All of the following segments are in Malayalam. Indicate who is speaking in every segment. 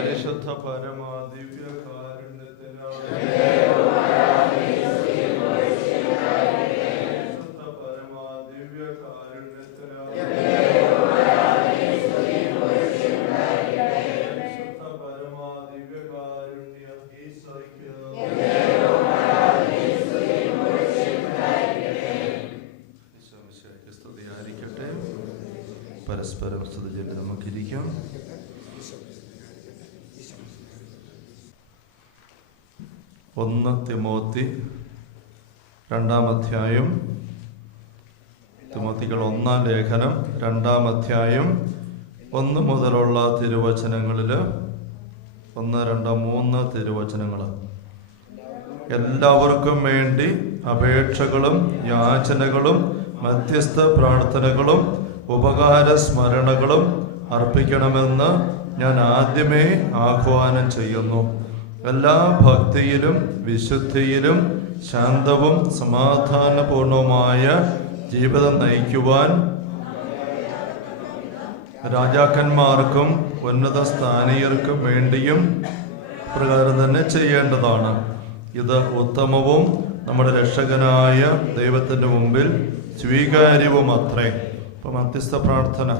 Speaker 1: പരിശുദ്ധ പരമാദിവ്യ കാരുണ്യത്തിനായി പരിശുദ്ധ തിമോത്തി രണ്ടാം അധ്യായം തിമോത്തികൾ ഒന്നാം ലേഖനം രണ്ടാം അധ്യായം ഒന്ന് മുതലുള്ള തിരുവചനങ്ങളിൽ ഒന്ന് രണ്ട് മൂന്ന് തിരുവചനങ്ങൾ എല്ലാവർക്കും വേണ്ടി അപേക്ഷകളും യാചനകളും മധ്യസ്ഥ പ്രാർത്ഥനകളും ഉപകാര സ്മരണകളും അർപ്പിക്കണമെന്ന് ഞാൻ ആദ്യമേ ആഹ്വാനം ചെയ്യുന്നു. എല്ലാ ഭക്തിയിലും വിശുദ്ധിയിലും ശാന്തവും സമാധാനപൂർണവുമായ ജീവിതം നയിക്കുവാൻ രാജാക്കന്മാർക്കും ഉന്നത സ്ഥാനീയർക്കും വേണ്ടിയും പ്രകാരം തന്നെ ചെയ്യേണ്ടതാണ്. ഇത് ഉത്തമവും നമ്മുടെ രക്ഷകനായ ദൈവത്തിന്റെ മുമ്പിൽ സ്വീകാര്യവും അത്രേ ഇപ്പം മധ്യസ്ഥ പ്രാർത്ഥന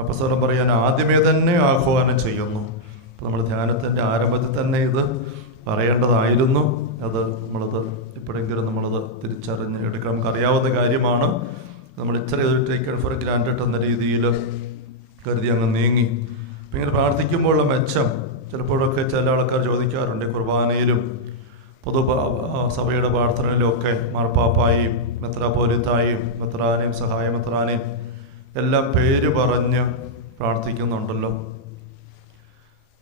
Speaker 1: അപ്പസ്വരം പറയാൻ ആദ്യമേ തന്നെ ആഹ്വാനം ചെയ്യുന്നു. അപ്പം നമ്മൾ ധ്യാനത്തിന്റെ ആരംഭത്തിൽ തന്നെ ഇത് പറയേണ്ടതായിരുന്നു. അത് നമ്മളത് ഇപ്പോഴെങ്കിലും നമ്മളത് തിരിച്ചറിഞ്ഞ് എടുക്കാൻ നമുക്ക് അറിയാവുന്ന കാര്യമാണ്. നമ്മൾ ഇച്ചിരി ഒരു ടേക്കൺ ഫോർ ഗ്രാൻഡഡ് എന്ന രീതിയിൽ കരുതി അങ്ങ് നീങ്ങി. അപ്പം ഇങ്ങനെ പ്രാർത്ഥിക്കുമ്പോഴുള്ള മെച്ചം ചിലപ്പോഴൊക്കെ ചില ആൾക്കാർ ചോദിക്കാറുണ്ട് കുർബാനയിലും പൊതു സഭയുടെ പ്രാർത്ഥനയിലും ഒക്കെ മാർപ്പാപ്പായും മെത്രാപോലിത്തായും മെത്രാനെയും സഹായ മെത്രാനെയും എല്ലാം പേര് പറഞ്ഞ് പ്രാർത്ഥിക്കുന്നുണ്ടല്ലോ.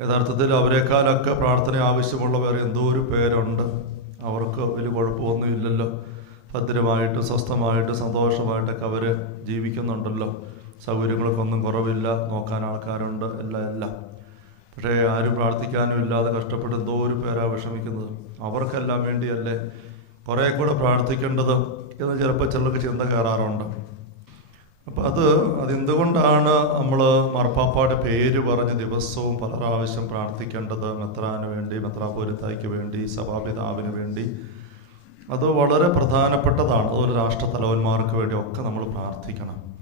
Speaker 1: യഥാർത്ഥത്തിൽ അവരെക്കാളൊക്കെ പ്രാർത്ഥന ആവശ്യമുള്ള എന്തോ ഒരു പേരുണ്ട്. അവർക്ക് വലിയ കുഴപ്പമൊന്നും ഇല്ലല്ലോ ഭദ്രമായിട്ട് സ്വസ്ഥമായിട്ട് സന്തോഷമായിട്ടൊക്കെ അവർ ജീവിക്കുന്നുണ്ടല്ലോ. സൗകര്യങ്ങളൊക്കെ ഒന്നും കുറവില്ല. നോക്കാൻ ആൾക്കാരുണ്ട്. എല്ലാം എല്ലാം. പക്ഷേ ആരും പ്രാർത്ഥിക്കാനും ഇല്ലാതെ കഷ്ടപ്പെട്ട് എന്തോ ഒരു പേരാ വിഷമിക്കുന്നത്. അവർക്കെല്ലാം വേണ്ടിയല്ലേ കുറേ കൂടെ പ്രാർത്ഥിക്കേണ്ടത് എന്ന് ചിലപ്പോൾ ചിലർക്ക് ചിന്ത കയറാറുണ്ട്. അപ്പം അത് അതെന്തുകൊണ്ടാണ് നമ്മൾ മാർപ്പാപ്പായുടെ പേര് പറഞ്ഞ് ദിവസവും പല പ്രാവശ്യം പ്രാർത്ഥിക്കേണ്ടത് മെത്രാന് വേണ്ടി മെത്രാപൂരിത്തായ്ക്ക് വേണ്ടി സഭാപിതാവിന് വേണ്ടി? അത് വളരെ പ്രധാനപ്പെട്ടതാണ്. അതുപോലെ രാഷ്ട്രത്തലവന്മാർക്ക് വേണ്ടി ഒക്കെ നമ്മൾ പ്രാർത്ഥിക്കണം.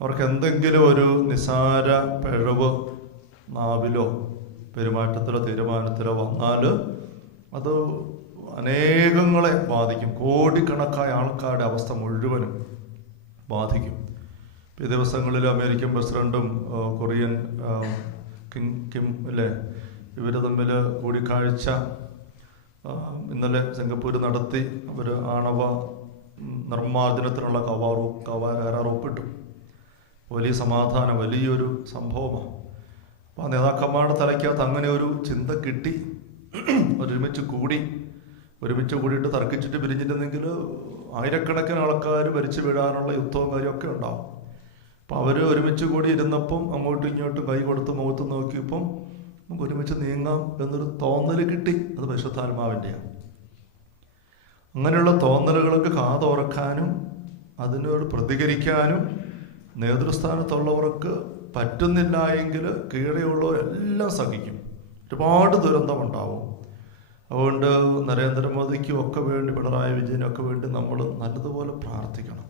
Speaker 1: അവർക്ക് എന്തെങ്കിലും ഒരു നിസാര പിഴവ് നാവിലോ പെരുമാറ്റത്തിലോ തീരുമാനത്തിലോ വന്നാൽ അത് അനേകങ്ങളെ ബാധിക്കും. കോടിക്കണക്കായ ആൾക്കാരുടെ അവസ്ഥ മുഴുവനും ബാധിക്കും. ഈ ദിവസങ്ങളിൽ അമേരിക്കൻ പ്രസിഡന്റും കൊറിയൻ കിം കിം അല്ലേ ഇവർ തമ്മിൽ കൂടിക്കാഴ്ച ഇന്നലെ സിംഗപ്പൂർ നടത്തി. അവർ ആണവ നിർമ്മാർജനത്തിനുള്ള കവാറു കവാ കരാർ ഒപ്പിട്ടു വലിയ സമാധാനം വലിയൊരു സംഭവമാണ് അപ്പോൾ ആ നേതാക്കന്മാരുടെ തലയ്ക്കകത്ത് അങ്ങനെ ഒരു ചിന്ത കിട്ടി. ഒരുമിച്ച് കൂടി ഒരുമിച്ച് കൂടിയിട്ട് തർക്കിച്ചിട്ട് പിരിഞ്ഞിരുന്നെങ്കിൽ ആയിരക്കണക്കിന് ആൾക്കാർ മരിച്ചു വീഴാനുള്ള യുദ്ധവും കാര്യമൊക്കെ ഉണ്ടാവും. അപ്പോൾ അവർ ഒരുമിച്ച് കൂടി ഇരുന്നപ്പം അങ്ങോട്ടും ഇങ്ങോട്ടും കൈ കൊടുത്ത് മുഖത്ത് നോക്കിയപ്പം നമുക്ക് ഒരുമിച്ച് നീങ്ങാം എന്നൊരു തോന്നൽ കിട്ടി. അത് പരിശുദ്ധാത്മാവിന്റെയാണ് അങ്ങനെയുള്ള തോന്നലുകൾക്ക് കാതോറക്കാനും അതിനോട് പ്രതികരിക്കാനും നേതൃസ്ഥാനത്തുള്ളവർക്ക് പറ്റുന്നില്ല എങ്കിൽ കീഴെയുള്ളവരെല്ലാം സഹിക്കും. ഒരുപാട് ദുരന്തമുണ്ടാവും അതുകൊണ്ട് നരേന്ദ്രമോദിക്കും ഒക്കെ വേണ്ടി പിണറായി വിജയനൊക്കെ വേണ്ടി നമ്മൾ നല്ലതുപോലെ പ്രാർത്ഥിക്കണം.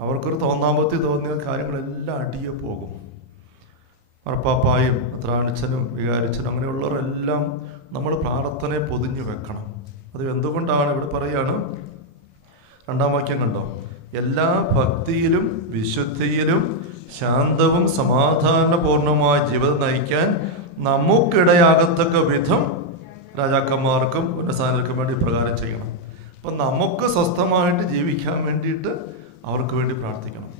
Speaker 1: അവർക്കൊരു തോന്നാമ്പത്തി തോന്നിയ കാര്യങ്ങളെല്ലാം അടിയെ പോകും. മറപ്പാപ്പായും അത്രാണിച്ചനും വികാരിച്ചനും അങ്ങനെയുള്ളവരെല്ലാം നമ്മൾ പ്രാർത്ഥനയെ പൊതിഞ്ഞു വെക്കണം. അത് എന്തുകൊണ്ടാണ്? ഇവിടെ പറയുകയാണ് രണ്ടാം വാക്യം കണ്ടോ? എല്ലാ ഭക്തിയിലും വിശുദ്ധിയിലും ശാന്തവും സമാധാനപൂർണമായ ജീവിതം നയിക്കാൻ നമുക്കിടയാകത്തക്ക വിധം രാജാക്കന്മാർക്കും ഉന്നസാനർക്കും വേണ്ടി ഇപ്രകാരം ചെയ്യണം. അപ്പം നമുക്ക് സ്വസ്ഥമായിട്ട് ജീവിക്കാൻ വേണ്ടിയിട്ട് അവർക്ക് വേണ്ടി പ്രാർത്ഥിക്കണം.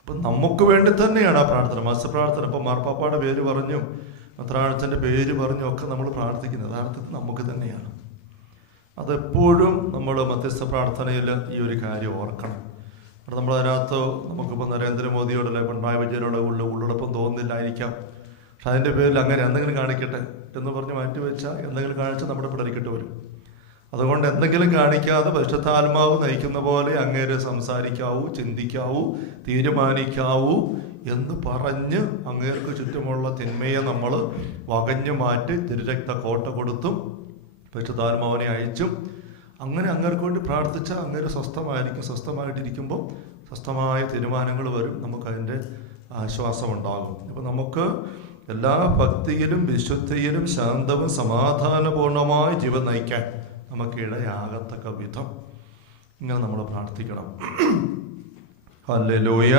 Speaker 1: അപ്പം നമുക്ക് വേണ്ടി തന്നെയാണ് ആ പ്രാർത്ഥന. മത്സ്യ പ്രാർത്ഥന ഇപ്പം മാർപ്പാപ്പായുടെ പേര് പറഞ്ഞു മത്രാഴ്ചന്റെ പേര് പറഞ്ഞും ഒക്കെ നമ്മൾ പ്രാർത്ഥിക്കുന്നത്. യഥാർത്ഥത്തിൽ നമുക്ക് തന്നെയാണ്. അതെപ്പോഴും നമ്മൾ മധ്യസ്ഥ പ്രാർത്ഥനയിൽ ഈ ഒരു കാര്യം ഓർക്കണം. അവിടെ നമ്മൾ അതിനകത്ത് നമുക്കിപ്പോൾ നരേന്ദ്രമോദിയോടല്ല പിണറായി വിജയനോട് ഉള്ള ഉള്ളടപ്പം തോന്നുന്നില്ലായിരിക്കാം പക്ഷെ അതിന്റെ പേരിൽ അങ്ങനെ എന്തെങ്കിലും കാണിക്കട്ടെ എന്ന് പറഞ്ഞ് മാറ്റി വെച്ചാൽ എന്തെങ്കിലും കാണിച്ചാൽ നമ്മുടെ പിടരിക്കിട്ട് വരും അതുകൊണ്ട് എന്തെങ്കിലും കാണിക്കാതെ പരിശുദ്ധാത്മാവ് നയിക്കുന്ന പോലെ അങ്ങേര് സംസാരിക്കാവൂ ചിന്തിക്കാവൂ തീരുമാനിക്കാവൂ എന്ന് പറഞ്ഞ് അങ്ങേർക്ക് ചുറ്റുമുള്ള തിന്മയെ നമ്മൾ വകഞ്ഞു മാറ്റി തിരുരക്ത കോട്ട കൊടുത്തും പരിശുദ്ധാത്മാവിനെ അയച്ചും അങ്ങനെ അങ്ങേർക്ക് വേണ്ടി പ്രാർത്ഥിച്ച അങ്ങേര് സ്വസ്ഥമായിരിക്കും സ്വസ്ഥമായിട്ടിരിക്കുമ്പോൾ സ്വസ്ഥമായ തീരുമാനങ്ങൾ വരും. നമുക്കതിന്റെ ആശ്വാസമുണ്ടാകും. അപ്പം നമുക്ക് എല്ലാ ഭക്തിയിലും വിശുദ്ധിയിലും ശാന്തവും സമാധാനപൂർണമായ ജീവൻ നയിക്കാൻ നമുക്ക് ഇടയാകത്തക്ക വിധം ഇങ്ങനെ നമ്മൾ പ്രാർത്ഥിക്കണം. Hallelujah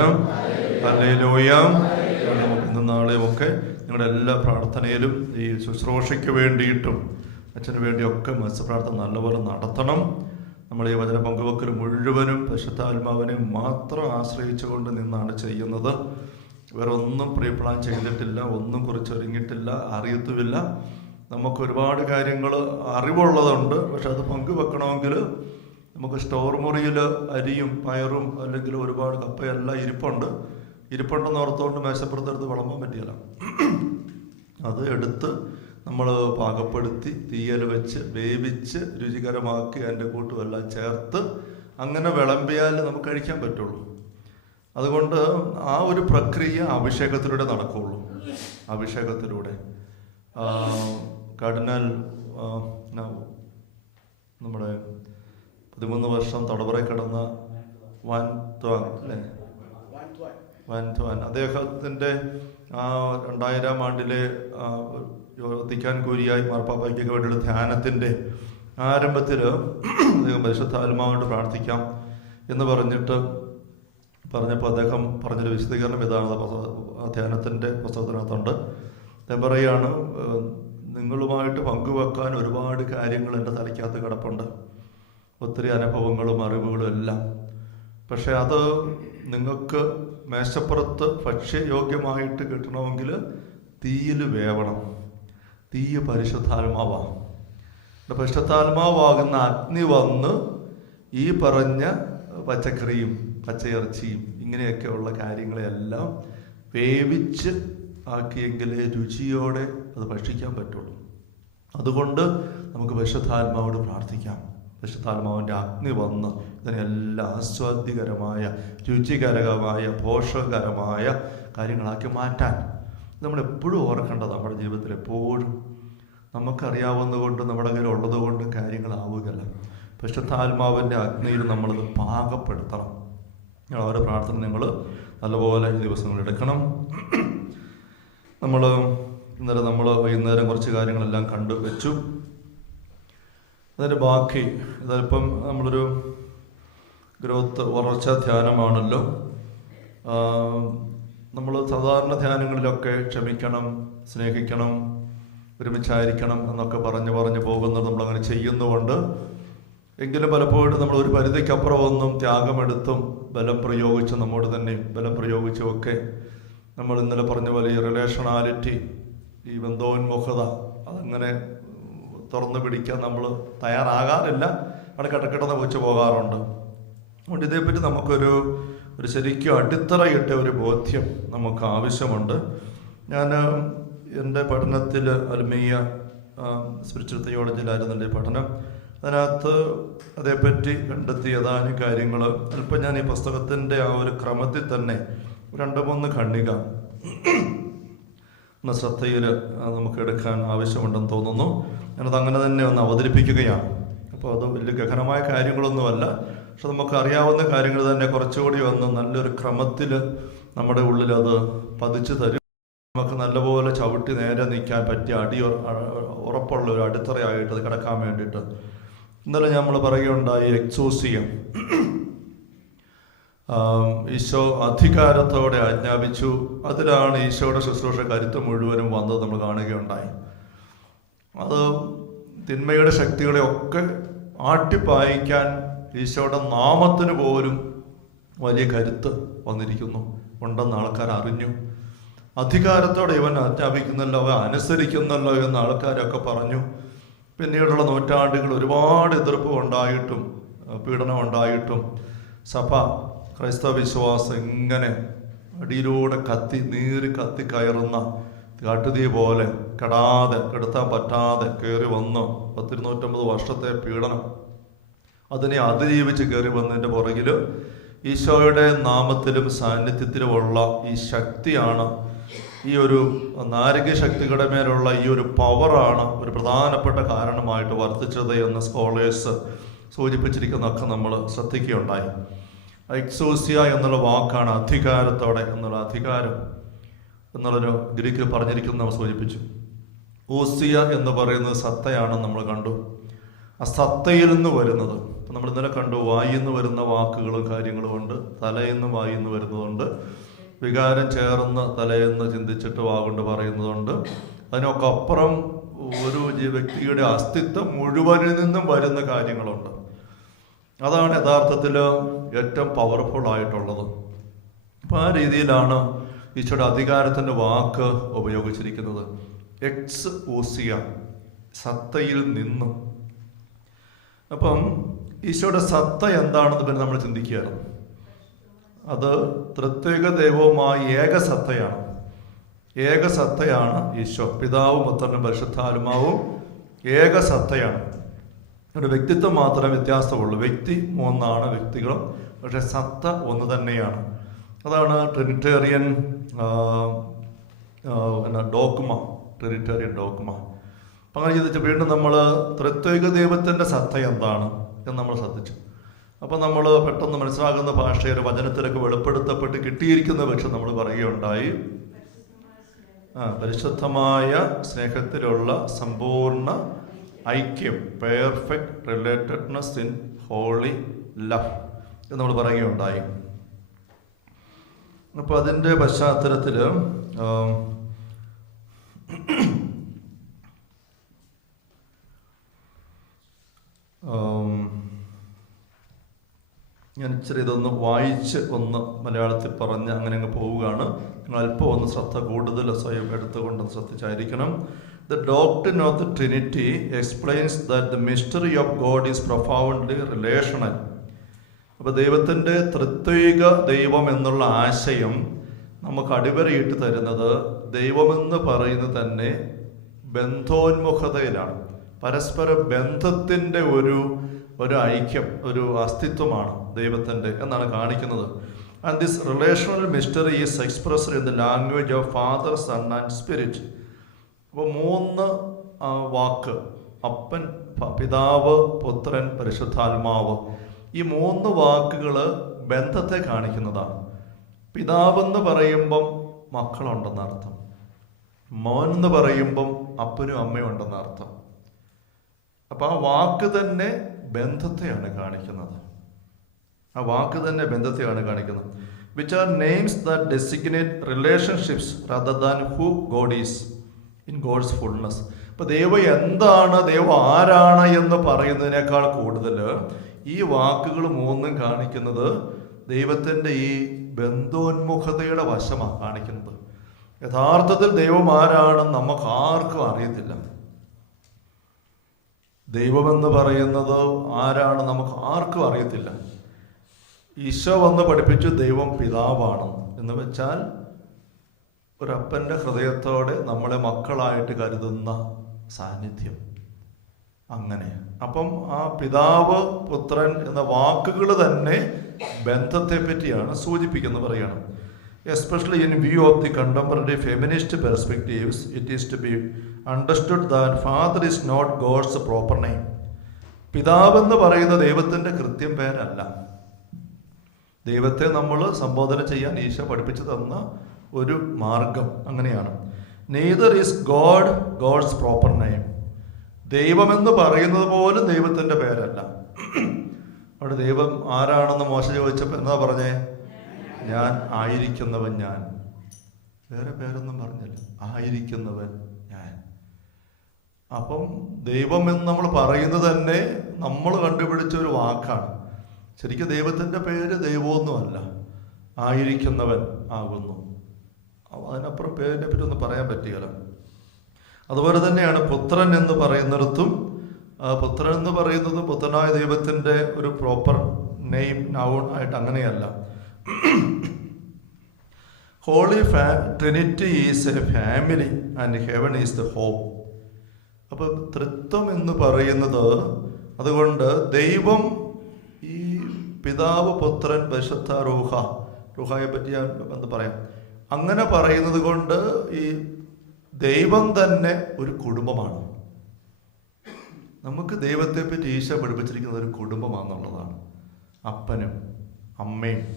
Speaker 1: hallelujah. നമുക്ക് ഇന്ന് നാളെയും ഒക്കെ നിങ്ങളുടെ എല്ലാ പ്രാർത്ഥനയിലും ഈ ശുശ്രൂഷയ്ക്ക് വേണ്ടിയിട്ടും അച്ഛന് വേണ്ടിയൊക്കെ മത്സ്യപ്രാർത്ഥന നല്ലപോലെ നടത്തണം. നമ്മൾ ഈ വചന പങ്കുവെക്കൽ മുഴുവനും പരിശുദ്ധാത്മാവിനെ മാത്രം ആശ്രയിച്ചുകൊണ്ട് നിന്നാണ് ചെയ്യുന്നത്. വേറെ ഒന്നും പ്രീ പ്ലാൻ ചെയ്തിട്ടില്ല ഒന്നും കുറിച്ചൊരുങ്ങിയിട്ടില്ല അറിയത്തുമില്ല. നമുക്ക് ഒരുപാട് കാര്യങ്ങൾ അറിവുള്ളതുണ്ട്. പക്ഷെ അത് പങ്കുവെക്കണമെങ്കിൽ നമുക്ക് സ്റ്റോർ മുറിയിൽ അരിയും പയറും അല്ലെങ്കിൽ ഒരുപാട് കപ്പയെല്ലാം ഇരിപ്പുണ്ട്. ഇരിപ്പുണ്ടെന്ന് ഓർത്തുകൊണ്ട് മേശപ്പുറത്തെടുത്ത് വിളമ്പാൻ പറ്റിയല്ല. അത് എടുത്ത് നമ്മൾ പാകപ്പെടുത്തി തീയൽ വെച്ച് വേവിച്ച് രുചികരമാക്കി അതിന്റെ കൂട്ടുമെല്ലാം ചേർത്ത് അങ്ങനെ വിളമ്പിയാൽ നമുക്ക് കഴിക്കാൻ പറ്റുള്ളൂ. അതുകൊണ്ട് ആ ഒരു പ്രക്രിയ അഭിഷേകത്തിലൂടെ നടക്കുകയുള്ളൂ അഭിഷേകത്തിലൂടെ. ആ, കർദിനാൾ നമ്മുടെ പതിമൂന്ന് വർഷം തടവറ കിടന്ന വാൻ ത്വാങ് അല്ലേ? Van Thuan. അദ്ദേഹത്തിന്റെ ആ രണ്ടായിരം ആണ്ടിലെ വത്തിക്കാൻ കൂരിയായി മാർപ്പാപ്പയ്ക്കൊക്കെ വേണ്ടിയുള്ള ധ്യാനത്തിന്റെ ആരംഭത്തിൽ അദ്ദേഹം പരിശുദ്ധാത്മാവോട് പ്രാർത്ഥിക്കാം എന്ന് പറഞ്ഞിട്ട് പറഞ്ഞപ്പോൾ അദ്ദേഹം പറഞ്ഞൊരു വിശദീകരണം ഇതാണ് ധ്യാനത്തിന്റെ പുസ്തകത്തിനകത്തുണ്ട്. അദ്ദേഹം പറയുകയാണ് നിങ്ങളുമായിട്ട് പങ്കുവെക്കാൻ ഒരുപാട് കാര്യങ്ങൾ എന്റെ തലയ്ക്കകത്ത് കിടപ്പുണ്ട്. ഒത്തിരി അനുഭവങ്ങളും അറിവുകളും എല്ലാം. പക്ഷെ അത് നിങ്ങൾക്ക് മേശപ്പുറത്ത് ഭക്ഷ്യയോഗ്യമായിട്ട് കിട്ടണമെങ്കിൽ തീയിൽ വേവണം. തീയ് പരിശുദ്ധാത്മാവാണ്. പരിശുദ്ധാത്മാവാകുന്ന അഗ്നി വന്ന് ഈ പറഞ്ഞ പച്ചക്കറിയും പച്ചയിറച്ചിയും ഇങ്ങനെയൊക്കെയുള്ള കാര്യങ്ങളെല്ലാം വേവിച്ച് ആക്കിയെങ്കിലേ രുചിയോടെ അത് ഭക്ഷിക്കാൻ പറ്റുള്ളൂ. അതുകൊണ്ട് നമുക്ക് വിശുദ്ധാത്മാവോട് പ്രാർത്ഥിക്കാം. വിശുദ്ധാത്മാവിന്റെ അഗ്നി വന്ന് ഇതിനെല്ലാം ആസ്വാദ്യകരമായ രുചികരകമായ പോഷകരമായ കാര്യങ്ങളാക്കി മാറ്റാൻ നമ്മളെപ്പോഴും ഓർക്കേണ്ടത് നമ്മുടെ ജീവിതത്തിൽ എപ്പോഴും. നമുക്കറിയാവുന്നതുകൊണ്ട് നമ്മുടെ കയ്യിൽ ഉള്ളത് കൊണ്ട് കാര്യങ്ങളാവുകയല്ല. വിശുദ്ധാത്മാവിന്റെ അഗ്നിയിൽ നമ്മളത് പാകപ്പെടുത്തണം. നിങ്ങൾ ഓരോ പ്രാർത്ഥന നിങ്ങൾ നല്ലപോലെ ഈ ദിവസങ്ങൾ എടുക്കണം. നമ്മൾ ഇന്നലെ നമ്മൾ വൈകുന്നേരം കുറച്ച് കാര്യങ്ങളെല്ലാം കണ്ടു വെച്ചു. അതിന്റെ ബാക്കി ഇതിപ്പം നമ്മളൊരു ഗ്രോത്ത് വളർച്ച ധ്യാനമാണല്ലോ. നമ്മൾ സാധാരണ ധ്യാനങ്ങളിലൊക്കെ ക്ഷമിക്കണം സ്നേഹിക്കണം ഒരുമിച്ചായിരിക്കണം എന്നൊക്കെ പറഞ്ഞ് പറഞ്ഞ് പോകുന്നത് നമ്മളങ്ങനെ ചെയ്യുന്നുകൊണ്ട് എങ്കിലും പലപ്പോഴും നമ്മൾ ഒരു പരിധിക്കപ്പുറം ഒന്നും ത്യാഗമെടുത്തും ബലം പ്രയോഗിച്ചും നമ്മോട് തന്നെ ബലം പ്രയോഗിച്ചും ഒക്കെ നമ്മൾ ഇന്നലെ പറഞ്ഞ പോലെ ഈ റിലേഷണാലിറ്റി ഈ ബന്ധോന്മുഖത അതങ്ങനെ തുറന്നു പിടിക്കാൻ നമ്മൾ തയ്യാറാകാറില്ല. അവിടെ കിടക്കിടന്ന് വെച്ച് പോകാറുണ്ട്. അതുകൊണ്ട് ഇതേപ്പറ്റി നമുക്കൊരു ഒരു ശരിക്കും അടിത്തറയിട്ട ഒരു ബോധ്യം നമുക്ക് ആവശ്യമുണ്ട്. ഞാൻ എന്റെ പഠനത്തിൽ അൽമീയ സ്പിരിച്വൽ തിയോളജിയിലായിരുന്നു എന്റെ പഠനം. അതിനകത്ത് അതേപ്പറ്റി കണ്ടെത്തിയ ഏതാനും കാര്യങ്ങൾ അല്പം ഞാൻ ഈ പുസ്തകത്തിന്റെ ആ ഒരു ക്രമത്തിൽ തന്നെ രണ്ട് മൂന്ന് ഖണ്ഡിക. ഒന്ന് ശ്രദ്ധയിൽ നമുക്ക് എടുക്കാൻ ആവശ്യമുണ്ടെന്ന് തോന്നുന്നു. ഞാനത് അങ്ങനെ തന്നെ ഒന്ന് അവതരിപ്പിക്കുകയാണ്. അപ്പോൾ അത് വലിയ ഗഹനമായ കാര്യങ്ങളൊന്നുമല്ല. പക്ഷെ നമുക്ക് അറിയാവുന്ന കാര്യങ്ങൾ തന്നെ കുറച്ചുകൂടി ഒന്ന് നല്ലൊരു ക്രമത്തിൽ നമ്മുടെ ഉള്ളിൽ അത് പതിച്ചു തരും. നമുക്ക് നല്ലപോലെ ചവിട്ടി നേരെ നിൽക്കാൻ പറ്റിയ അടി ഉറപ്പുള്ള ഒരു അടിത്തറയായിട്ട് അത് കിടക്കാൻ വേണ്ടിയിട്ട്. ഇന്നലെ നമ്മൾ പറയുകയുണ്ടായി എക്സോസിയം. ഈശോ അധികാരത്തോടെ ആജ്ഞാപിച്ചു. അതിലാണ് ഈശോയുടെ ശുശ്രൂഷ കരുത്ത് മുഴുവനും വന്നത് നമ്മൾ കാണുകയുണ്ടായി. അത് തിന്മയുടെ ശക്തികളെ ഒക്കെ ആട്ടിപ്പായിക്കാൻ ഈശോയുടെ നാമത്തിന് പോലും വലിയ കരുത്ത് വന്നിരിക്കുന്നു. ഉണ്ടെന്ന് ആൾക്കാർ അറിഞ്ഞു. അധികാരത്തോടെ ഇവൻ ആജ്ഞാപിക്കുന്നല്ലോ അവൻ അനുസരിക്കുന്നല്ലോ എന്ന് ആൾക്കാരൊക്കെ പറഞ്ഞു. പിന്നീടുള്ള നൂറ്റാണ്ടുകൾ ഒരുപാട് എതിർപ്പ് ഉണ്ടായിട്ടും പീഡനം ഉണ്ടായിട്ടും സഭ ക്രൈസ്തവ വിശ്വാസം ഇങ്ങനെ അടിയിലൂടെ കത്തി നീറി കത്തി കയറുന്ന കാട്ടുതീ പോലെ കെടാതെ കെടുത്താൻ പറ്റാതെ കയറി വന്ന് പത്തിരുന്നൂറ്റമ്പത് വർഷത്തെ പീഡനം അതിനെ അതിജീവിച്ച് കയറി വന്നതിന്റെ പുറകിൽ ഈശോയുടെ നാമത്തിലും സാന്നിധ്യത്തിലുമുള്ള ഈ ശക്തിയാണ് ഈ ഒരു നാരക ശക്തികളുടെ മേലുള്ള ഈ ഒരു പവറാണ് ഒരു പ്രധാനപ്പെട്ട കാരണമായിട്ട് വർദ്ധിച്ചത് എന്ന് സ്കോളേഴ്സ് സൂചിപ്പിച്ചിരിക്കുന്നതൊക്കെ നമ്മൾ ശ്രദ്ധിക്കുകയുണ്ടായി. എക്സോസിയ എന്നുള്ള വാക്കാണ് അധികാരത്തോടെ എന്നുള്ള അധികാരം എന്നുള്ളൊരു ഗ്രീക്കിൽ പറഞ്ഞിരിക്കുന്നത് നമ്മൾ സൂചിപ്പിച്ചു. ഓസിയ എന്ന് പറയുന്നത് സത്തയാണ് നമ്മൾ കണ്ടു. ആ സത്തയിൽ നിന്ന് വരുന്നത്. നമ്മൾ ഇന്നലെ കണ്ടു വായിൽ നിന്ന് വരുന്ന വാക്കുകളും കാര്യങ്ങളും ഉണ്ട്. തലയിൽ നിന്ന് വായിൽ നിന്ന് വരുന്നതുണ്ട്. വികാരം ചേർന്ന് തലയെന്ന് ചിന്തിച്ചിട്ട് വാഗുണ്ട് പറയുന്നതുണ്ട്. അതിനൊക്കെ അപ്പുറം ഒരു വ്യക്തിയുടെ അസ്തിത്വം മുഴുവനിൽ നിന്നും വരുന്ന കാര്യങ്ങളുണ്ട്. അതാണ് യഥാർത്ഥത്തിൽ ഏറ്റവും പവർഫുൾ ആയിട്ടുള്ളത്. അപ്പം ആ രീതിയിലാണ് ഈശോയുടെ അധികാരത്തിന്റെ വാക്ക് ഉപയോഗിച്ചിരിക്കുന്നത്. എക്സ് ഓസിയ സത്തയിൽ നിന്നും. അപ്പം ഈശോയുടെ സത്ത എന്താണെന്ന് പിന്നെ നമ്മൾ ചിന്തിക്കുകയാണ്. അത് പ്രത്യേക ദൈവവുമായ ഏകസത്തയാണ് ഏകസത്തയാണ് ഈശോ. പിതാവും പുത്രനും പരിശുദ്ധാത്മാവും ഏകസത്തയാണ് ഒരു വ്യക്തിത്വം മാത്രമേ വ്യത്യാസമുള്ളൂ. വ്യക്തി ഒന്നാണ് വ്യക്തികളും പക്ഷെ സത്ത ഒന്ന് തന്നെയാണ്. അതാണ് ട്രിനിറ്റേറിയൻ എന്നാ ഡോക്മ ട്രിനിറ്റേറിയൻ ഡോക്മ അപ്പം അങ്ങനെ ചിന്തിച്ച് വീണ്ടും നമ്മൾ ത്രിത്വിക ദൈവത്തിന്റെ സത്ത എന്താണ് എന്ന് നമ്മൾ ശ്രദ്ധിച്ചു. അപ്പം നമ്മൾ പെട്ടെന്ന് മനസ്സിലാകുന്ന ഭാഷയിൽ വചനത്തിലൊക്കെ വെളിപ്പെടുത്തപ്പെട്ട് കിട്ടിയിരിക്കുന്ന പക്ഷെ നമ്മൾ പറയുകയുണ്ടായി. പരിശുദ്ധമായ സ്നേഹത്തിലുള്ള സമ്പൂർണ ഐക്യം perfect relatedness in holy love എന്ന് നമ്മൾ പറയുകയുണ്ടായി. അപ്പോൾ അതിന്റെ പശ്ചാത്തലത്തിൽ ഞാൻ ഇച്ചിരി ഇതൊന്ന് വായിച്ച് ഒന്ന് മലയാളത്തിൽ പറഞ്ഞ് അങ്ങനെ അങ്ങ് പോവുകയാണ്. നിങ്ങൾ അല്പം ഒന്ന് ശ്രദ്ധ കൂടുതൽ സ്വയം എടുത്തുകൊണ്ട് ശ്രദ്ധിച്ചായിരിക്കണം. The doctrine of the Trinity explains that the mystery of God is profoundly relational അപ്പോൾ ദൈവത്തിന്റെ തൃത്വിക ദൈവം എന്നുള്ള ആശയം നമുക്ക് അടിവരയിട്ട് തരുന്നത് ദൈവമെന്ന് പറയുന്നത് തന്നെ ബന്ധോന്മുഖതയിലാണ്. പരസ്പര ബന്ധത്തിന്റെ ഒരു ഒരു ഐക്യം ഒരു അസ്തിത്വമാണ് ദൈവത്തിന്റെ എന്നാണ് കാണിക്കുന്നത്. And this relational mystery is expressed in the language of Father Son and Spirit അപ്പോൾ മൂന്ന് വാക്ക്. അപ്പൻ പിതാവ് പുത്രൻ പരിശുദ്ധാത്മാവ്. ഈ മൂന്ന് വാക്കുകൾ ബന്ധത്തെ കാണിക്കുന്നതാണ്. പിതാവെന്ന് പറയുമ്പം മക്കളുണ്ടെന്ന് അർത്ഥം. മോൻ എന്ന് പറയുമ്പം അപ്പനും അമ്മയും ഉണ്ടെന്ന് അർത്ഥം. അപ്പം ആ വാക്ക് തന്നെ ബന്ധത്തെയാണ് കാണിക്കുന്നത്. ആ വാക്ക് തന്നെ ബന്ധത്തെയാണ് കാണിക്കുന്നത്. Which are names that designate relationships rather than who God is in God's fullness ഇപ്പൊ ദൈവം എന്താണ് ദൈവം ആരാണ് എന്ന് പറയുന്നതിനേക്കാൾ കൂടുതൽ ഈ വാക്കുകൾ മൂന്നും കാണിക്കുന്നത് ദൈവത്തിന്റെ ഈ ബന്ധോന്മുഖതയുടെ വശമാണ് കാണിക്കുന്നത്. യഥാർത്ഥത്തിൽ ദൈവം ആരാണെന്ന് നമുക്ക് ആർക്കും അറിയത്തില്ല. ദൈവമെന്ന് പറയുന്നത് ആരാണ് നമുക്ക് ആർക്കും അറിയത്തില്ല. ഈശോ വന്ന് പഠിപ്പിച്ചു ദൈവം പിതാവാണ് എന്ന് വെച്ചാൽ ഒരപ്പന്റെ ഹൃദയത്തോടെ നമ്മളെ മക്കളായിട്ട് കരുതുന്ന സാന്നിധ്യം. അങ്ങനെ. അപ്പം ആ പിതാവ് പുത്രൻ എന്ന വാക്കുകൾ തന്നെ ബന്ധത്തെ പറ്റിയാണ് സൂചിപ്പിക്കുന്നത് പറയണം. Especially in view of the contemporary feminist perspectives it is to be understood that Father is not God's proper name പിതാവെന്ന് പറയുന്ന ദൈവത്തിന്റെ കൃത്യം പേരല്ല. ദൈവത്തെ നമ്മൾ സംബോധന ചെയ്യാൻ ഈശോ പഠിപ്പിച്ചു തന്ന ഒരു മാർഗം അങ്ങനെയാണ്. Neither is God God's proper name ദൈവമെന്ന് പറയുന്നത് പോലും ദൈവത്തിന്റെ പേരല്ല. അവിടെ ദൈവം ആരാണെന്ന് മോശ ചോദിച്ചപ്പോൾ എന്താ പറഞ്ഞേ? ഞാൻ ആയിരിക്കുന്നവൻ ഞാൻ. വേറെ പേരൊന്നും പറഞ്ഞില്ല. ആയിരിക്കുന്നവൻ ഞാൻ. അപ്പം ദൈവം എന്ന് നമ്മൾ പറയുന്നത് തന്നെ നമ്മൾ കണ്ടുപിടിച്ച ഒരു വാക്കാണ്. ശരിക്കും ദൈവത്തിന്റെ പേര് ദൈവമൊന്നുമല്ല. ആയിരിക്കുന്നവൻ ആകുന്നു. അതിനപ്പുറം പേരിനെ പറ്റി ഒന്നും പറയാൻ പറ്റുകയില്ല. അതുപോലെ തന്നെയാണ് പുത്രൻ എന്ന് പറയുന്നിടത്തും പുത്രൻ എന്ന് പറയുന്നത് പുത്രനായ ദൈവത്തിന്റെ ഒരു പ്രോപ്പർ നെയിം നൗൺ ആയിട്ട് അങ്ങനെയല്ല. Holy fa Trinity is a family and heaven is the home അപ്പോൾ തൃത്വം എന്ന് പറയുന്നത് അതുകൊണ്ട് ദൈവം ഈ പിതാവ് പുത്രൻ ബശത്ത റൂഹ റൂഹയെ പറ്റി ഞാൻ എന്ത് പറയാം. അങ്ങനെ പറയുന്നത് കൊണ്ട് ഈ ദൈവം തന്നെ ഒരു കുടുംബമാണ്. നമുക്ക് ദൈവത്തെ പറ്റി ഈശോ പഠിപ്പിച്ചിരിക്കുന്നത് ഒരു കുടുംബമാണെന്നുള്ളതാണ്. അപ്പനും അമ്മയും.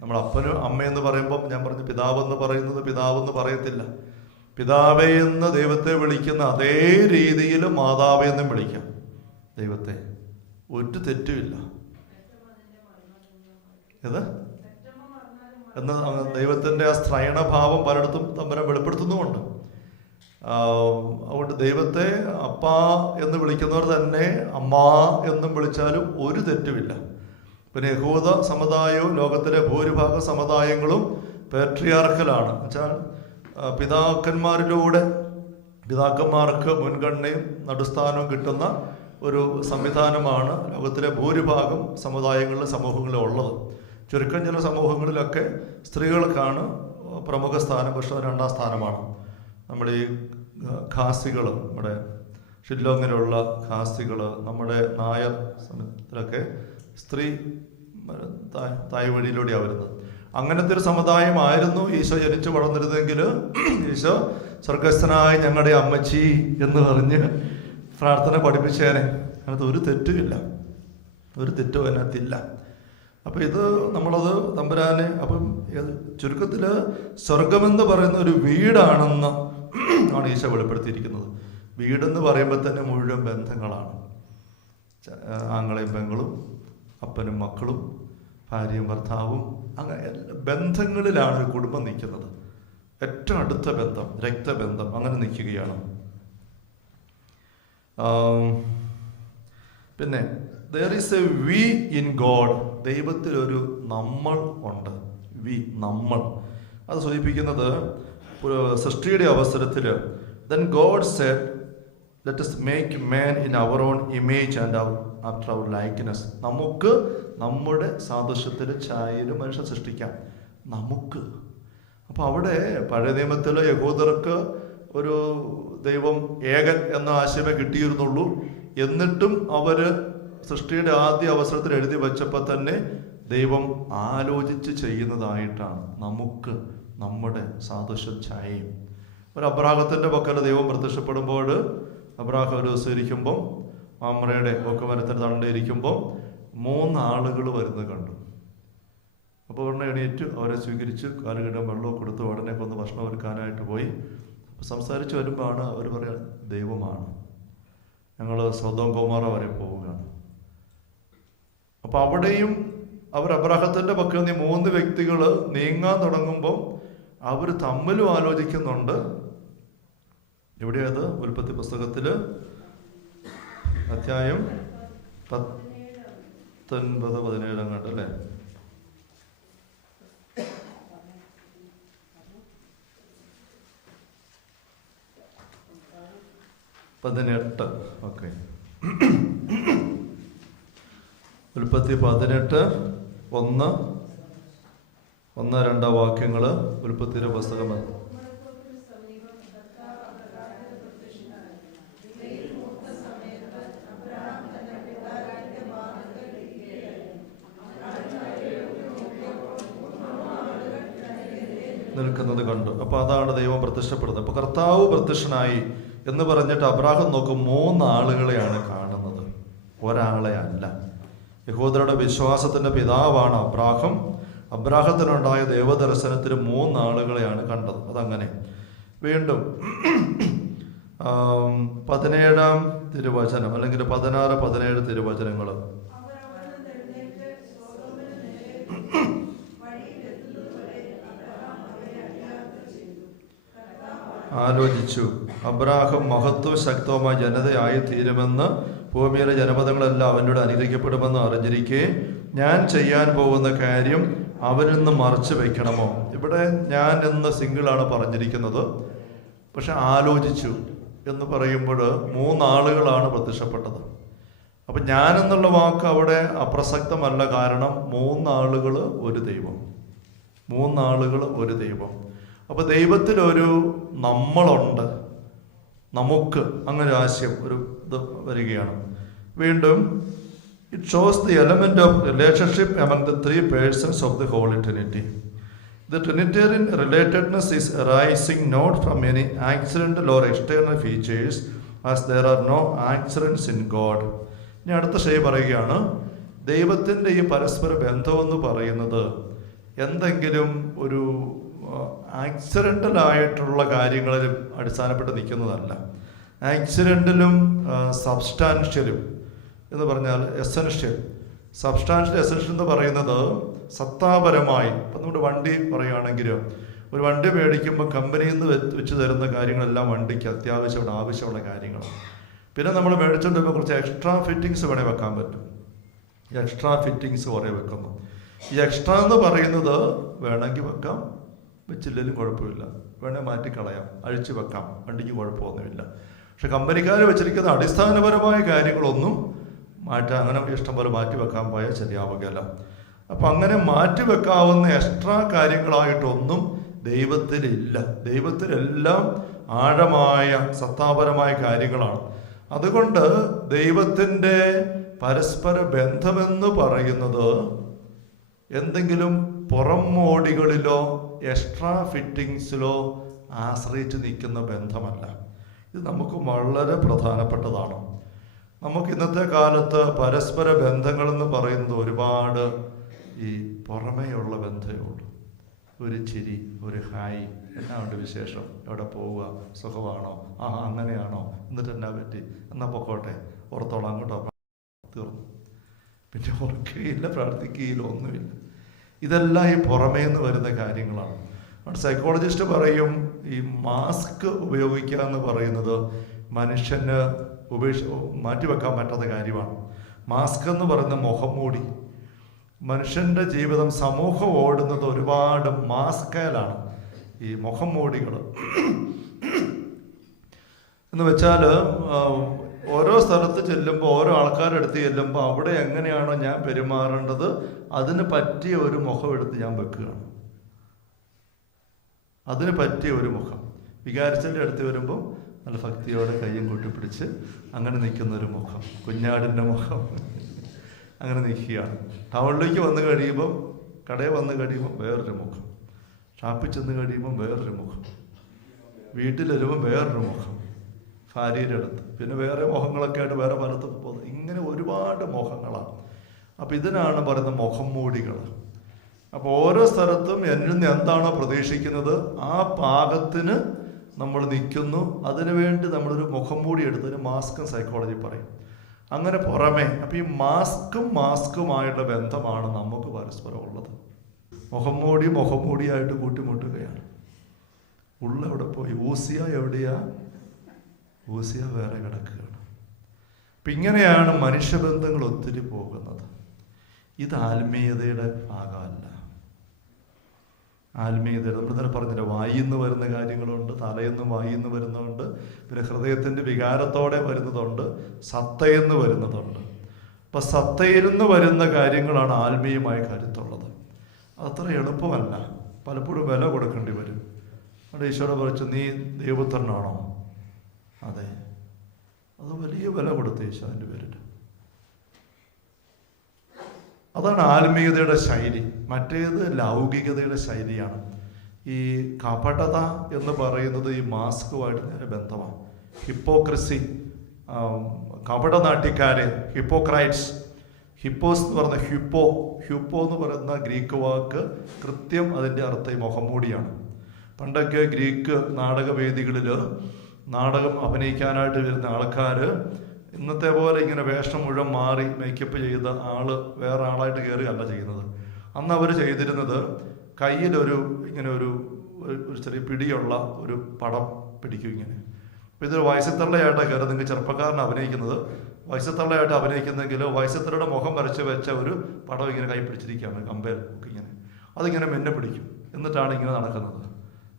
Speaker 1: നമ്മൾ അപ്പനും അമ്മയെന്ന് പറയുമ്പം ഞാൻ പറഞ്ഞു പിതാവെന്ന് പറയുന്നത് പിതാവെന്ന് പറയത്തില്ല. പിതാവേ എന്ന് ദൈവത്തെ വിളിക്കുന്ന അതേ രീതിയിൽ മാതാവേ എന്നും വിളിക്കാം. ദൈവത്തെ. ഒരു തെറ്റുമില്ല ഏത്? എന്ന് ദൈവത്തിന്റെ ആ സ്ത്രൈണഭാവം പലയിടത്തും തമ്പരം വെളിപ്പെടുത്തുന്നുമുണ്ട്. അതുകൊണ്ട് ദൈവത്തെ അപ്പ എന്ന് വിളിക്കുന്നവർ തന്നെ അമ്മ എന്നും വിളിച്ചാലും ഒരു തെറ്റുമില്ല. പിന്നെ യഹൂദ സമുദായവും ലോകത്തിലെ ഭൂരിഭാഗ സമുദായങ്ങളും പേട്രിയാർക്കലാണ്. വെച്ചാൽ പിതാക്കന്മാരിലൂടെ പിതാക്കന്മാർക്ക് മുൻഗണനയും നടുസ്ഥാനവും കിട്ടുന്ന ഒരു സംവിധാനമാണ് ലോകത്തിലെ ഭൂരിഭാഗം സമുദായങ്ങളിലും സമൂഹങ്ങളിലും ഉള്ളത്. ചുരുക്കം ചില സമൂഹങ്ങളിലൊക്കെ സ്ത്രീകൾക്കാണ് പ്രമുഖ സ്ഥാനം. പക്ഷേ രണ്ടാം സ്ഥാനമാണ്. നമ്മുടെ ഈ ഖാസികൾ നമ്മുടെ ഷില്ലോങ്ങിലുള്ള ഖാസികൾ നമ്മുടെ നായർ സമൂഹത്തിലൊക്കെ സ്ത്രീ തായ് വഴിയിലൂടെയാണ് വരുന്നത്. അങ്ങനത്തെ ഒരു സമുദായമായിരുന്നു ഈശോ ജനിച്ചു വളർന്നിരുന്നെങ്കിൽ ഈശോ സ്വർഗസ്ഥനായ ഞങ്ങളുടെ അമ്മച്ചി എന്ന് പറഞ്ഞ് പ്രാർത്ഥന പഠിപ്പിച്ചേനെ. അതിനകത്ത് ഒരു തെറ്റുമില്ല. ഒരു തെറ്റും അതിനകത്തില്ല. അപ്പം ഇത് നമ്മളത് തമ്പുരാനെ അപ്പം ചുരുക്കത്തിൽ സ്വർഗമെന്ന് പറയുന്ന ഒരു വീടാണെന്ന് ആണ് ഈശോ വെളിപ്പെടുത്തിയിരിക്കുന്നത്. വീടെന്ന് പറയുമ്പോൾ തന്നെ മുഴുവൻ ബന്ധങ്ങളാണ്. ആങ്ങളെയും പെങ്ങളും അപ്പനും മക്കളും ഭാര്യയും ഭർത്താവും അങ്ങനെ ബന്ധങ്ങളിലാണ് ഒരു കുടുംബം നിൽക്കുന്നത്. ഏറ്റവും അടുത്ത ബന്ധം രക്തബന്ധം അങ്ങനെ നിൽക്കുകയാണ്. പിന്നെ there is a we in God ദൈവത്തിലൊരു നമ്മൾ ഉണ്ട്. വി നമ്മൾ. അത് സൂചിപ്പിക്കുന്നത് സൃഷ്ടിയുടെ അവസരത്തിൽ. Then God said let us make man in our own image and our after our likeness നമുക്ക് നമ്മുടെ സാദൃശ്യത്തിൽ ഛായയിലും മനുഷ്യൻ സൃഷ്ടിക്കാം. നമുക്ക്. അപ്പോൾ അവിടെ പഴയ നിയമത്തിൽ യഹൂദർക്ക് ഒരു ദൈവം ഏകൻ എന്ന ആശയമേ കിട്ടിയിരുന്നുള്ളൂ. എന്നിട്ടും അവർ സൃഷ്ടിയുടെ ആദ്യ അവസരത്തിൽ എഴുതി വെച്ചപ്പോൾ തന്നെ ദൈവം ആലോചിച്ച് ചെയ്യുന്നതായിട്ടാണ് നമുക്ക് നമ്മുടെ സാദൃശ്യം ഛായയും. ഒരു അബ്രാഹത്തിന്റെ പക്കൽ ദൈവം പ്രത്യക്ഷപ്പെടുമ്പോൾ അബ്രാഹം ഒരു ദിവസം ഇരിക്കുമ്പം മാമ്രയുടെ ഒക്കെ മരത്തിന്റെ മൂന്ന് മൂന്നാളുകൾ വരുന്നത് കണ്ടു. അപ്പോൾ ഉടനെ എണീറ്റ് അവരെ സ്വീകരിച്ച് കാലുകിടം വെള്ളവും കൊടുത്ത് ഉടനെ കൊന്ന് ഭക്ഷണം ഒരുക്കാനായിട്ട് പോയി. സംസാരിച്ച് വരുമ്പോഴാണ് അവർ പറയാൻ ദൈവമാണ്. ഞങ്ങൾ സ്വന്തം കുമാറ വരെ പോവുകയാണ്. അപ്പോൾ അവിടെയും അവർ അബ്രാഹത്തിന്റെ പക്കൽ നിന്ന് മൂന്ന് വ്യക്തികൾ നീങ്ങാൻ തുടങ്ങുമ്പോൾ അവർ തമ്മിലും ആലോചിക്കുന്നുണ്ട്. എവിടെയത് ഉൽപ്പത്തി പുസ്തകത്തിൽ. അധ്യായം പത്തൊൻപത് പതിനേഴ് അങ്ങോട്ട് അല്ലേ? പതിനെട്ട്. ഓക്കെ. ഉൽപ്പത്തി പതിനെട്ട് ഒന്ന് ഒന്ന് രണ്ടോ വാക്യങ്ങൾ ഉൽപ്പത്തിയുടെ പുസ്തകം നിൽക്കുന്നത് കണ്ടു. അപ്പൊ അതാണ് ദൈവം പ്രത്യക്ഷപ്പെടുന്നത്. അപ്പൊ കർത്താവ് പ്രത്യക്ഷനായി എന്ന് പറഞ്ഞിട്ട് അബ്രാഹം നോക്കും മൂന്നാളുകളെയാണ് കാണുന്നത്. ഒരാളെ അല്ല. യഹൂദരുടെ വിശ്വാസത്തിന്റെ പിതാവാണ് അബ്രാഹം. അബ്രാഹത്തിനുണ്ടായ ദൈവദർശനത്തിന് മൂന്നാളുകളെയാണ് കണ്ടത്. അതങ്ങനെ. വീണ്ടും പതിനേഴാം തിരുവചനം അല്ലെങ്കിൽ പതിനാറ് പതിനേഴ് തിരുവചനങ്ങൾ. ആലോചിച്ചു. അബ്രാഹം മഹത്വ ശക്തവുമായ ജനതയായി തീരുമെന്ന് ഭൂമിയിലെ ജനപദങ്ങളെല്ലാം അവനോട് അനുഗ്രഹിക്കപ്പെടുമെന്ന് അറിഞ്ഞിരിക്കെ ഞാൻ ചെയ്യാൻ പോകുന്ന കാര്യം അവനിൽ നിന്ന് മറച്ചു വെക്കണമോ? ഇവിടെ ഞാൻ എന്ന സിംഗിളാണ് പറഞ്ഞിരിക്കുന്നത്. പക്ഷെ ആലോചിച്ചു എന്ന് പറയുമ്പോൾ മൂന്നാളുകളാണ് പ്രത്യക്ഷപ്പെട്ടത്. അപ്പൊ ഞാൻ എന്നുള്ള വാക്ക് അവിടെ അപ്രസക്തമല്ല കാരണം മൂന്നാളുകൾ ഒരു ദൈവം. മൂന്നാളുകൾ ഒരു ദൈവം. അപ്പോൾ ദൈവത്തിലൊരു നമ്മളുണ്ട്. നമുക്ക് അങ്ങനെ ആശയം ഒരു ഇത് വരികയാണ്. വീണ്ടും it shows the element of relationship among the three persons of the Holy Trinity The Trinitarian relatedness is arising not from any accidental or external features as there are no accidents in God ഇനി അടുത്ത ഷേ പറയുകയാണ് ദൈവത്തിന്റെ ഈ പരസ്പര ബന്ധമെന്ന് പറയുന്നത് എന്തെങ്കിലും ഒരു ആക്സിഡന്റൽ ആയിട്ടുള്ള കാര്യങ്ങളിലും അടിസ്ഥാനപ്പെട്ട് നിൽക്കുന്നതല്ല. ആക്സിഡന്റലും സബ്സ്റ്റാൻഷ്യലും എന്ന് പറഞ്ഞാൽ എസൻഷ്യൽ സബ്സ്റ്റാൻഷ്യൽ എസൻഷ്യൽ എന്ന് പറയുന്നത് സത്താപരമായി ഇപ്പം നമ്മുടെ വണ്ടി പറയുകയാണെങ്കിൽ ഒരു വണ്ടി മേടിക്കുമ്പോൾ കമ്പനിയിൽ നിന്ന് വെച്ച് തരുന്ന കാര്യങ്ങളെല്ലാം വണ്ടിക്ക് അത്യാവശ്യമുള്ള ആവശ്യമുള്ള കാര്യങ്ങളാണ്. പിന്നെ നമ്മൾ മേടിച്ചുകൊണ്ട് കുറച്ച് എക്സ്ട്രാ ഫിറ്റിങ്സ് വേണേൽ വെക്കാൻ പറ്റും. എക്സ്ട്രാ ഫിറ്റിങ്സ് കുറേ വെക്കുന്നു. ഈ എക്സ്ട്രാ എന്ന് പറയുന്നത് വേണമെങ്കിൽ വെക്കാം വെച്ചില്ലെങ്കിലും കുഴപ്പമില്ല. വേണേൽ മാറ്റിക്കളയാം അഴിച്ചു വെക്കാം. വണ്ടിക്ക് കുഴപ്പമൊന്നുമില്ല. പക്ഷെ കമ്പനിക്കാർ വെച്ചിരിക്കുന്ന അടിസ്ഥാനപരമായ കാര്യങ്ങളൊന്നും മാറ്റാൻ അങ്ങനെ ഇഷ്ടം പോലെ മാറ്റി വെക്കാൻ പോയാൽ ശരിയാവുകയല്ല അപ്പം അങ്ങനെ മാറ്റി വെക്കാവുന്ന എക്സ്ട്രാ കാര്യങ്ങളായിട്ടൊന്നും ദൈവത്തിലില്ല. ദൈവത്തിലെല്ലാം ആഴമായ സത്താപരമായ കാര്യങ്ങളാണ്. അതുകൊണ്ട് ദൈവത്തിന്റെ പരസ്പര ബന്ധമെന്ന് പറയുന്നത് എന്തെങ്കിലും പുറം മോടികളിലോ എക്സ്ട്രാ ഫിറ്റിങ്സിലോ ആശ്രയിച്ച് നിൽക്കുന്ന ബന്ധമല്ല. ഇത് നമുക്ക് വളരെ പ്രധാനപ്പെട്ടതാണ്. നമുക്ക് ഇന്നത്തെ കാലത്ത് പരസ്പര ബന്ധങ്ങളെന്ന് പറയുന്നത് ഒരുപാട് ഈ പുറമേയുള്ള ബന്ധമേ ഉള്ളൂ. ഒരു ചിരി ഒരു ഹായ് എന്നാ ഉണ്ട് വിശേഷം. എവിടെ പോവുക? സുഖമാണോ? ആ അങ്ങനെയാണോ? എന്നിട്ട് എന്നാ പറ്റി? എന്നാ പൊക്കോട്ടെ. ഓർത്തോളാം അങ്ങോട്ടോ. തീർന്നു. പിന്നെ ഓർക്കുകയില്ല പ്രാർത്ഥിക്കുകയില്ല ഒന്നുമില്ല. ഇതെല്ലാം ഈ പുറമേ നിന്ന് വരുന്ന കാര്യങ്ങളാണ്. സൈക്കോളജിസ്റ്റ് പറയും ഈ മാസ്ക് ഉപയോഗിക്കുക എന്ന് പറയുന്നത് മനുഷ്യന് ഉപേക്ഷ മാറ്റിവെക്കാൻ പറ്റാത്ത കാര്യമാണ്. മാസ്ക് എന്ന് പറയുന്ന മുഖം മൂടി. മനുഷ്യന്റെ ജീവിതം സമൂഹം ഓടുന്നത് ഒരുപാട് മാസ്കയിലാണ് ഈ മുഖം മൂടികൾ എന്ന് വെച്ചാൽ ഓരോ സ്ഥലത്ത് ചെല്ലുമ്പോൾ ഓരോ ആൾക്കാരുടെ അടുത്ത് ചെല്ലുമ്പോൾ അവിടെ എങ്ങനെയാണോ ഞാൻ പെരുമാറേണ്ടത് അതിന് പറ്റിയ ഒരു മുഖം എടുത്ത് ഞാൻ വെക്കുകയാണ്. അതിന് പറ്റിയ ഒരു മുഖം. വികാരിച്ചന്റെ അടുത്ത് വരുമ്പോൾ നല്ല ഭക്തിയോടെ കയ്യും കൂട്ടിപ്പിടിച്ച് അങ്ങനെ നിൽക്കുന്ന ഒരു മുഖം. കുഞ്ഞാടിന്റെ മുഖം. അങ്ങനെ നിൽക്കുകയാണ്. ടൗണിലേക്ക് വന്ന് കഴിയുമ്പം കടയിൽ വന്ന് കഴിയുമ്പം വേറൊരു മുഖം. ഷാപ്പിൽ ചെന്ന് കഴിയുമ്പം വേറൊരു മുഖം. വീട്ടിൽ വരുമ്പോൾ വേറൊരു മുഖം. ഭാര്യയുടെ അടുത്ത് പിന്നെ വേറെ മുഖങ്ങളൊക്കെ ആയിട്ട് വേറെ പലത്തും പോകുന്നത് ഇങ്ങനെ ഒരുപാട് മുഖങ്ങളാണ് അപ്പം ഇതിനാണ് പറയുന്നത് മുഖം മൂടികൾ. അപ്പോൾ ഓരോ സ്ഥലത്തും എന്നിൽ നിന്ന് എന്താണോ പ്രതീക്ഷിക്കുന്നത് ആ പാകത്തിന് നമ്മൾ നിൽക്കുന്നു. അതിനുവേണ്ടി നമ്മളൊരു മുഖം മൂടി ഒരു മാസ്കും സൈക്കോളജി പറയും. അങ്ങനെ പുറമേ അപ്പം ഈ മാസ്കും മാസ്കുമായിട്ട് ബന്ധമാണ് നമുക്ക് പരസ്പരം ഉള്ളത്. മുഖം മൂടി മുഖം മൂടിയായിട്ട് കൂട്ടിമുട്ടുകയാണ്. ഉള്ള എവിടെ പോയി? ഊസിയ എവിടെയാ? ഊസിയ വേറെ കിടക്കുകയാണ്. അപ്പം ഇങ്ങനെയാണ് മനുഷ്യബന്ധങ്ങൾ ഒത്തിരി പോകുന്നത്. ഇത് ആത്മീയതയുടെ ഭാഗമല്ല. ആത്മീയത നമ്മൾ തന്നെ പറഞ്ഞില്ല വായിന്ന് വരുന്ന കാര്യങ്ങളുണ്ട് തലയെന്ന് വായിന്ന് വരുന്നുണ്ട് പിന്നെ ഹൃദയത്തിന്റെ വികാരത്തോടെ വരുന്നതുണ്ട് സത്തയെന്ന് വരുന്നതുണ്ട്. അപ്പം സത്തയിരുന്ന് വരുന്ന കാര്യങ്ങളാണ് ആത്മീയമായ കരുത്തുള്ളത്. അത്ര എളുപ്പമല്ല. പലപ്പോഴും വില കൊടുക്കേണ്ടി വരും. അവിടെ ഈശോടെ പറിച്ചു നീ ദൈവപുത്രനാണോ? അതെ. അത് വലിയ വില കൊടുത്തു ഈശോന്റെ പേരിൽ. അതാണ് ആത്മീയതയുടെ ശൈലി. മറ്റേത് ലൗകികതയുടെ ശൈലിയാണ്. ഈ കപടത എന്ന് പറയുന്നത് ഈ മാസ്കുമായിട്ട് നേരെ ബന്ധമാണ്. ഹിപ്പോക്രസി കപട നാട്ടിക്കാര് ഹിപ്പോക്രൈറ്റ്സ് ഹിപ്പോസ് എന്ന് പറയുന്ന ഹ്യൂപ്പോ ഹ്യൂപ്പോ എന്ന് പറയുന്ന ഗ്രീക്ക് വാക്ക് കൃത്യം അതിന്റെ അർത്ഥം മുഖംമൂടിയാണ്. പണ്ടൊക്കെ ഗ്രീക്ക് നാടകവേദികളിൽ നാടകം അഭിനയിക്കാനായിട്ട് വരുന്ന ആൾക്കാർ ഇന്നത്തെ പോലെ ഇങ്ങനെ വേഷം മുഴുവൻ മാറി മേക്കപ്പ് ചെയ്ത ആൾ വേറെ ആളായിട്ട് കയറുകയല്ല ചെയ്യുന്നത്. അന്ന് അവർ ചെയ്തിരുന്നത് കയ്യിലൊരു ഇങ്ങനെ ഒരു ഒരു- ചെറിയ പിടിയുള്ള ഒരു പടം പിടിക്കും ഇങ്ങനെ. അപ്പോൾ ഇതൊരു വയസ്സത്തള്ളയായിട്ടാണ് കയറി നിങ്ങൾക്ക് ചെറുപ്പക്കാരൻ അഭിനയിക്കുന്നത്. വയസ്സത്തള്ളയായിട്ട് അഭിനയിക്കുന്നെങ്കിൽ വയസ്സത്തള്ളയുടെ മുഖം വരച്ച് വെച്ച ഒരു പടം ഇങ്ങനെ കൈ പിടിച്ചിരിക്കുകയാണ് കമ്പയർ ഇങ്ങനെ. അതിങ്ങനെ മെന്നെ പിടിക്കും. എന്നിട്ടാണ് ഇങ്ങനെ നടക്കുന്നത്.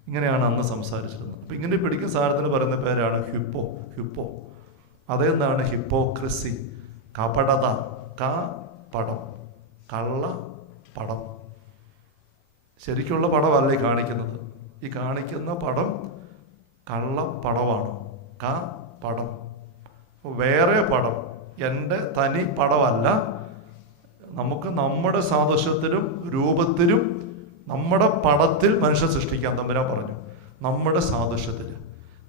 Speaker 1: ഇങ്ങനെയാണ് അന്ന് സംസാരിച്ചിരുന്നത്. അപ്പം ഇങ്ങനെ പിടിക്കുന്ന സാധനത്തിന് പറയുന്ന പേരാണ് ഹ്യുപ്പോ ഹ്യുപ്പോ അതെന്താണ്? ഹിപ്പോക്രസി. കപടത ക പടം കള്ള പടം ശരിക്കുള്ള പടമല്ല കാണിക്കുന്നത്? ഈ കാണിക്കുന്ന പടം കള്ള പടമാണ് ക പടം വേറെ പടം എന്റെ തനി പടമല്ല. നമുക്ക് നമ്മുടെ സാദൃശ്യത്തിലും രൂപത്തിലും നമ്മുടെ പടത്തിൽ മനുഷ്യ സൃഷ്ടിക്കാൻ തമ്പുരാൻ പറഞ്ഞു. നമ്മുടെ സാദൃശ്യത്തിൽ.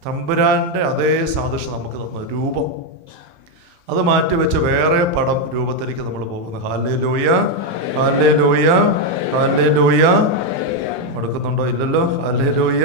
Speaker 1: തമ്പുരാന്റെ അതേ സാദൃശ്യം നമുക്ക് തന്ന രൂപം. അത് മാറ്റി വെച്ച് വേറെ പടം രൂപത്തിലേക്ക് നമ്മൾ പോകുന്നു. ഹാലേ ലോയ ഹാലേ ലോയ ഹാലേ ലോയ മടുക്കുന്നുണ്ടോ ഇല്ലല്ലോ. ഹാലേ ലോയ